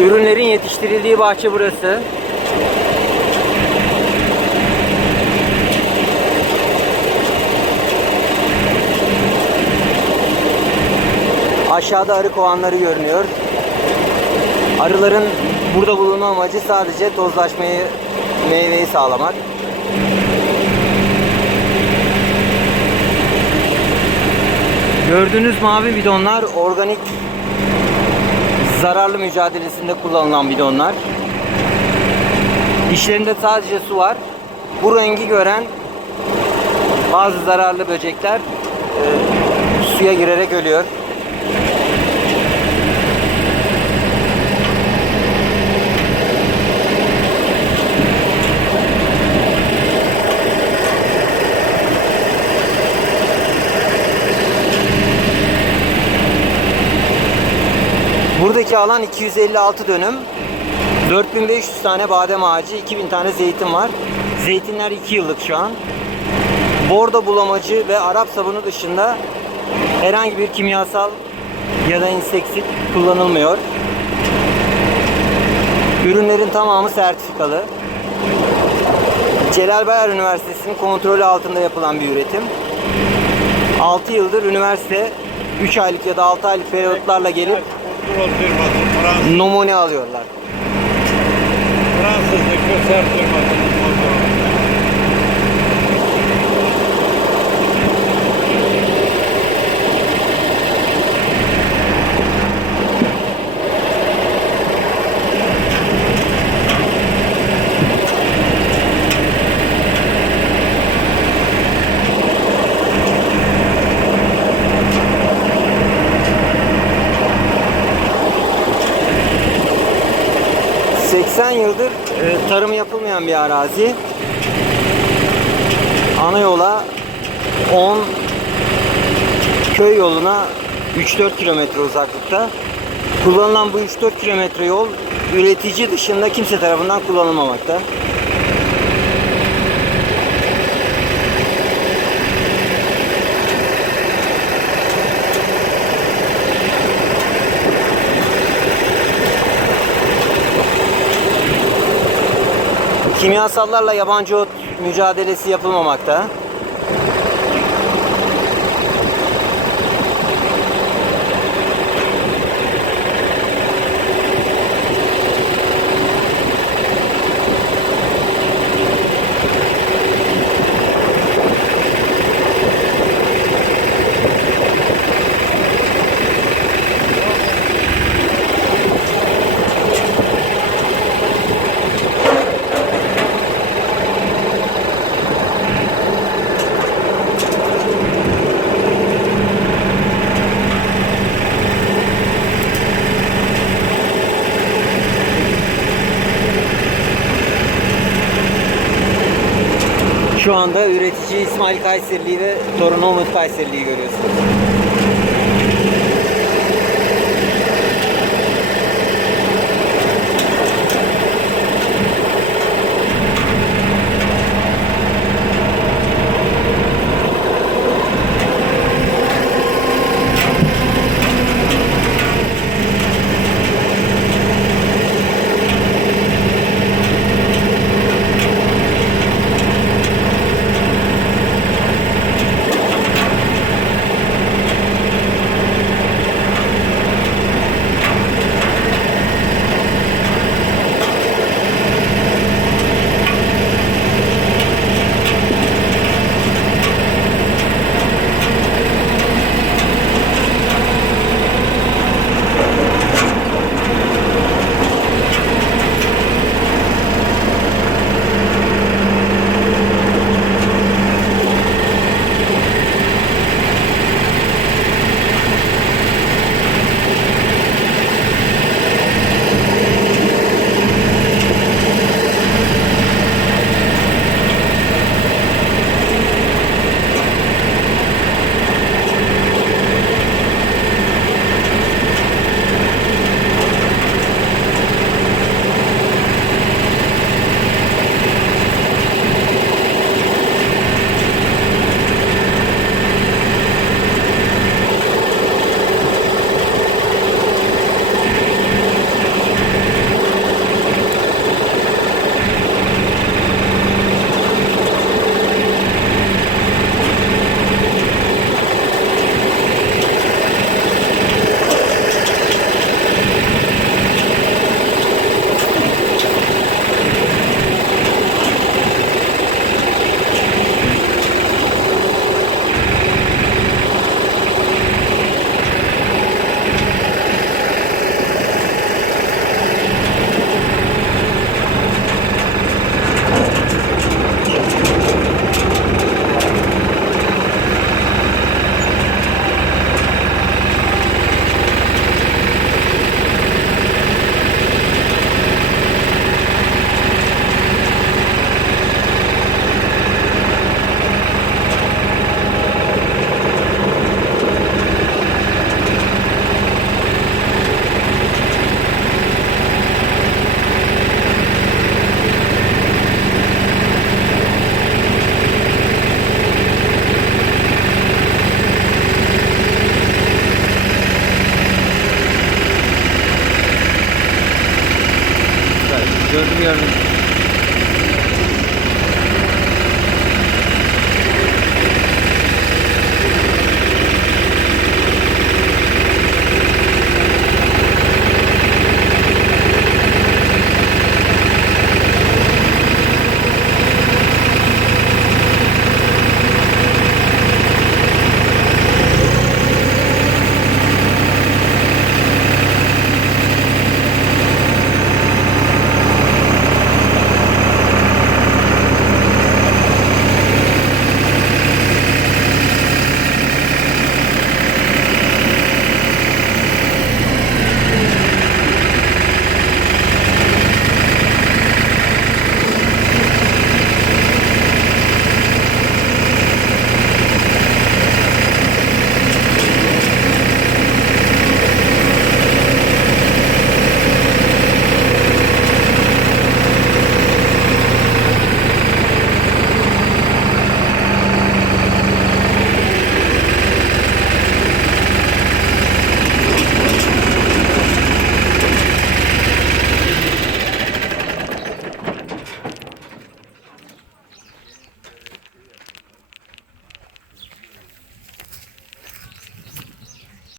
Ürünlerin yetiştirildiği bahçe burası. Aşağıda arı kovanları görünüyor. Arıların burada bulunma amacı sadece tozlaşmayı, meyveyi sağlamak. Gördüğünüz mavi bidonlar organik zararlı mücadelesinde kullanılan bidonlar. İçlerinde sadece su var. Bu rengi gören bazı zararlı böcekler suya girerek ölüyor. Buradaki alan 256 dönüm. 4500 tane badem ağacı, 2000 tane zeytin var. Zeytinler 2 yıllık şu an. Bordo bulamacı ve Arap sabunu dışında herhangi bir kimyasal ya da inseksit kullanılmıyor. Ürünlerin tamamı sertifikalı. Celal Bayar Üniversitesi'nin kontrolü altında yapılan bir üretim. 6 yıldır üniversite 3 aylık ya da 6 aylık periyotlarla gelip numune alıyorlar. Fransızlık göster firması. 80 yıldır tarım yapılmayan bir arazi. Ana yola 10, köy yoluna 3-4 kilometre uzaklıkta. Kullanılan bu 3-4 kilometre yol üretici dışında kimse tarafından kullanılmamakta. Kimyasallarla yabancı ot mücadelesi yapılmamakta. Şu anda üretici İsmail Kayserili ve torunu Umut Kayserili'yi görüyorsunuz.